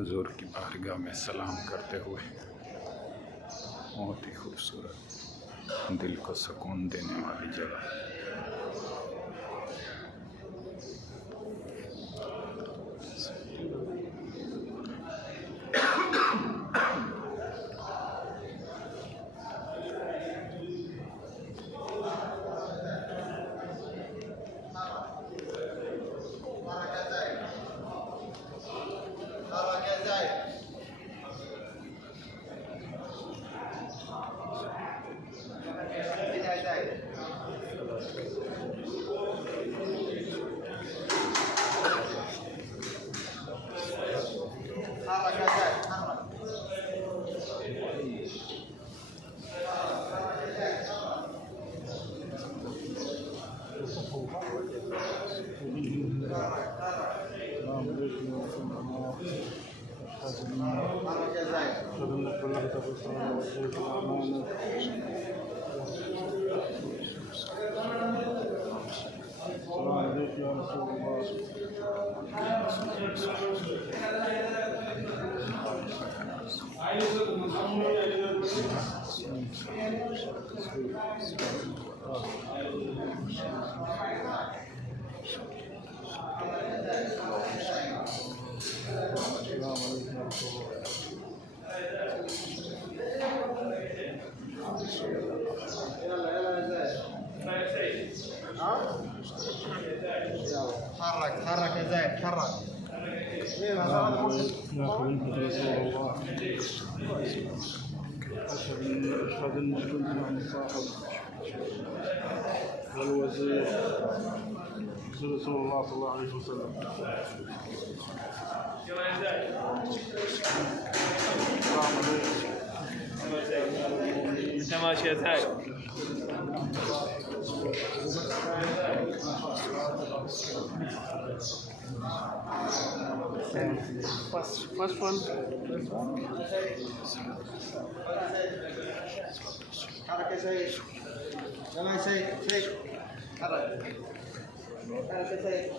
हुजूर की बारगाह में सलाम करते हुए। बहुत ही खूबसूरत, दिल को सुकून देने वाली जगह। تحرك يا زايد تحرك. أشهد أن كنت عن الصاحب والوزير رسول الله صلى الله عليه وسلم. السلام عليكم. انت ماشي يا زايد. First one. حرك يا سيد. يلا يا سيد سيد حرك. حرك يا سيد.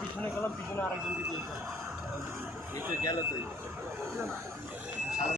পিছনে গেলাম, পিছনে আরেকজন দিকে। এই তো গেল তো।